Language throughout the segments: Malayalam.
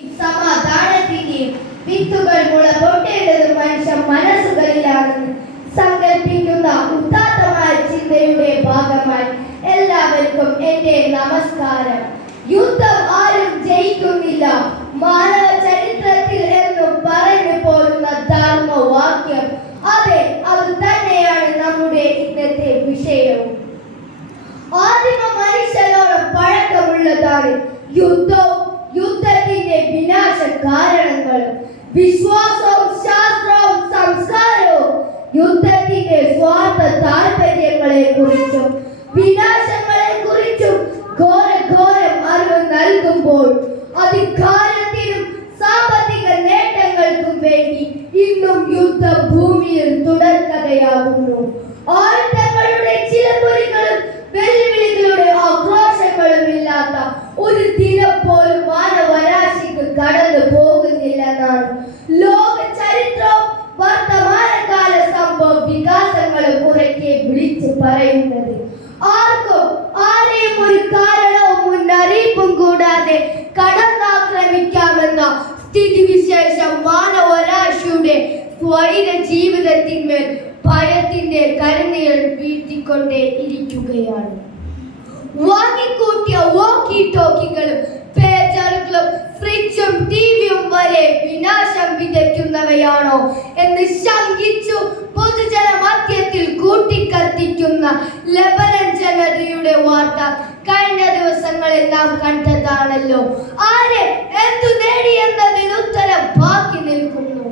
സമാധാനത്തിന്റെയും വിത്തുകൾ മുളപൊട്ടേണ്ടത് മനുഷ്യ മനസ്സുകളിലാണെന്ന് സങ്കല്പിക്കുന്ന ഉദാത്തമായ ചിന്തയുടെ ഭാഗമായി എല്ലാവർക്കും എന്റെ നമസ്കാരം. യുദ്ധം ആരും ജയിക്കുന്നില്ല. മാനവ ചരിത്രത്തിൽ എന്നും പറഞ്ഞു പോരുന്ന ധർമ്മവാക്യം. അതെ അത് തന്നെയാണ് നമ്മുടെ ഇന്നത്തെ വിഷയവും. ആദിമ മനുഷ്യനോട് പഴക്കമുള്ളതാണ് യുദ്ധവും യുദ്ധത്തിന്റെ വിനാശ കാരണങ്ങളും വിശ്വാസവും ശാസ്ത്രവും സംസ്കാരവും യുദ്ധത്തിന്റെ സ്വാർത്ഥ താല്പര്യങ്ങളെ കുറിച്ചും വിനാശങ്ങളെ കുറിച്ചും ഘോര ഘോരം അറിവ് നൽകുമ്പോൾ അധികാരത്തിനും സാമ്പത്തിക നേട്ടങ്ങൾക്കും വേണ്ടി ഇന്നും യുദ്ധം ഭൂമിയിൽ തുടർക്കഥയാകുന്നു. ആയുധങ്ങളുടെ പറയുന്നത്. ആർക്കും ആരെയും ഒരു കാരണവും മുന്നറിയിപ്പും കൂടാതെ കടന്നാക്രമിക്കാമെന്ന സ്ഥിതിവിശേഷം മാനവരാശിയുടെ സ്വൈര ജീവിതത്തിന്മേൽ ഭയത്തിന്റെ കരുണയിൽ വീഴ്ത്തിക്കൊണ്ടേ ഇരിക്കുകയാണ്. വാങ്ങിക്കൂട്ടിയ വോക്കി ടോക്കികളും പേജറുകളും ഫ്രിഡ്ജും ടിവിയും വരെ വിനാശം വിതയ്ക്കുന്നവയാണോ എന്ന് ശങ്കിച്ചു പൊതുജന കൂട്ടിക്കത്തിക്കുന്ന ലബനൻ വാർത്ത കഴിഞ്ഞ ദിവസങ്ങളിൽ നാം കണ്ടതാണല്ലോ. ആര് എന്തു നേടി എന്നതിന് ഉത്തരം ബാക്കി നിൽക്കുന്നു.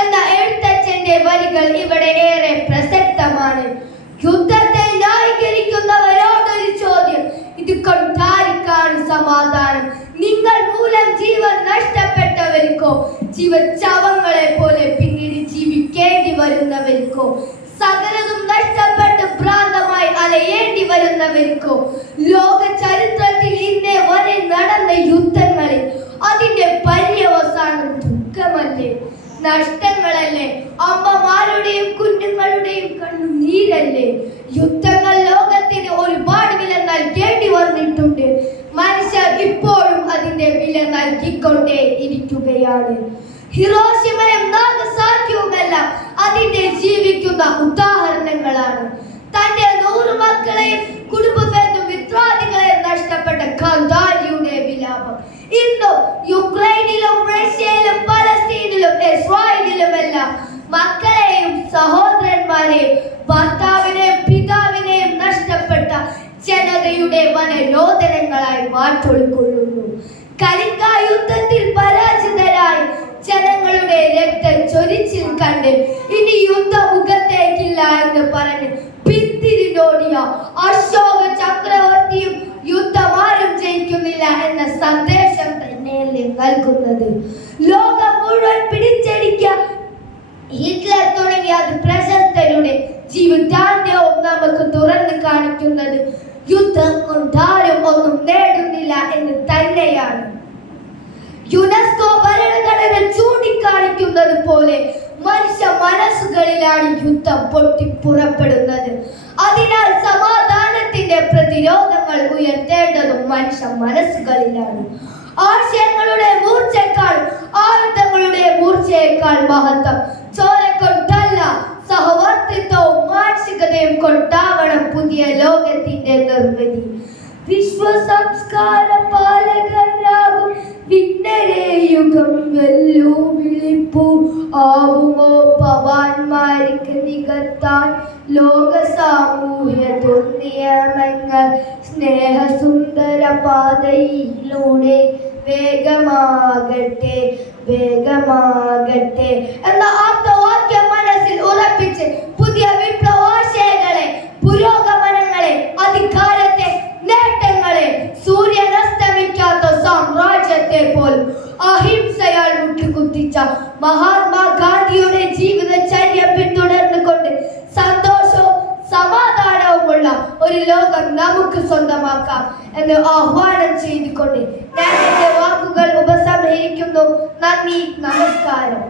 എന്ന എഴുത്തച്ഛന്റെ വരികൾ ഇവിടെ ഏറെ പ്രസക്തമാണ്. നഷ്ടപ്പെട്ടവർക്കോ ജീവചവങ്ങളെ പോലെ പിന്നീട് ജീവിക്കേണ്ടി വരുന്നവർക്കോ സകലതും നഷ്ടപ്പെട്ട് ഭ്രാന്തമായി അലയേണ്ടി വരുന്നവർക്കോ ലോക ചരിത്രത്തിൽ ഇന്നേ വരെ നടന്ന യുദ്ധങ്ങളിൽ അതിന്റെ പര്യവസാനം ദുഃഖമല്ലേ? നഷ്ടങ്ങളല്ലേ? അമ്മമാരുടെയും കുഞ്ഞുങ്ങളുടെയും കണ്ണുനീരല്ലേ? യുദ്ധങ്ങൾ നൽകിക്കൊണ്ടേ ഇരിക്കുകയാണ്. അതിന്റെ ജീവിക്കുന്ന ഉദാഹരണങ്ങളാണ്. തന്റെ നൂറ് മക്കളെയും കുടുംബബന്ധം മിത്രാദികളെയും നഷ്ടപ്പെട്ട ഖന്താരിയുടെ വിലാപം. ഇന്നും യുക്രൈനിലും റഷ്യയിലും പലസ്തീനിലും ഇസ്രായേലിലുമെല്ലാം മക്കളെയും സഹോദരന്മാരെയും ഭർത്താവിനെയും പിതാവിനെയും നഷ്ടപ്പെട്ട ജനതയുടെ വനരോധനങ്ങളായി മാറ്റൊളിക്കൊള്ളുന്നു കലിംഗ കണ്ട് ഇനി യുദ്ധ മുഖത്തേക്കില്ല എന്ന് പറഞ്ഞ് പിന്തിരിഞ്ഞോടിയ അശോക ചക്രവർത്തിയും യുദ്ധമാരും ജയിക്കുന്നില്ല എന്ന സന്ദേശം തന്നെയല്ലേ നൽകുന്നത്. ലോകം മുഴുവൻ പിടിച്ചടിക്ക. ഹിറ്റ്ലർ തുടങ്ങിയ അത് പ്രശസ്തരുടെ ജീവിതാന്ത്യവും നമുക്ക് തുറന്നു കാണിക്കുന്നത് യുദ്ധം കൊണ്ടാരും ഒന്നും നേടുന്നില്ല എന്ന് തന്നെയാണ്. യുനെസ്കോ ഭരണഘടന ചൂണ്ടിക്കാണിക്കുന്നത് പോലെ മനുഷ്യ മനസ്സുകളിലാണ് യുദ്ധം പൊട്ടി പുറപ്പെടുന്നത് അതിനാൽ സമാധാനത്തിന്റെ പ്രതിരോധങ്ങൾ ഉയർത്തേണ്ടതും മനുഷ്യ മനസ്സുകളിലാണ് ആശയങ്ങളുടെ മൂർച്ചയേക്കാൾ ആയുധങ്ങളുടെ മൂർച്ചയേക്കാൾ മഹത്വം. ചോര കൊണ്ടല്ല സഹവർത്തിത്വവും മാനസികതയും കൊണ്ടാവണം പുതിയ ലോകത്തിന്റെ നിർമ്മിതി. വിശ്വ സംസ്കാര പാലകരാകും വിണ്ണരെ യുഗം വെല്ലു വിളിപ്പു ആവുമോ പവാന്മാർക്ക് നികത്താൻ ലോക സാമൂഹ്യ ദുർനിയമങ്ങൾ സ്നേഹസുന്ദര പാതയിലൂടെ വേഗമാകട്ടെ വേഗമാകട്ടെ എന്ന ആത്മവാക്യം മനസ്സിൽ ഉറപ്പിച്ച് പുതിയ വിപ്ലവാശയങ്ങളെ പുരോഗമനങ്ങളെ അധികാരത്തെ നേട്ടങ്ങളെ സൂര്യൻ അസ്തമിക്കാത്ത സാമ്രാജ്യത്തെ പോലും അഹിംസയാൽ മുട്ടുകുത്തിച്ച മഹാത്മാ ഒരു ലോകം നമുക്ക് സ്വന്തമാക്കാം എന്ന് ആഹ്വാനം ചെയ്തുകൊണ്ട് ഞാൻ എന്റെ വാക്കുകൾ ഉപസംഹരിക്കുന്നു. നന്ദി നമസ്കാരം.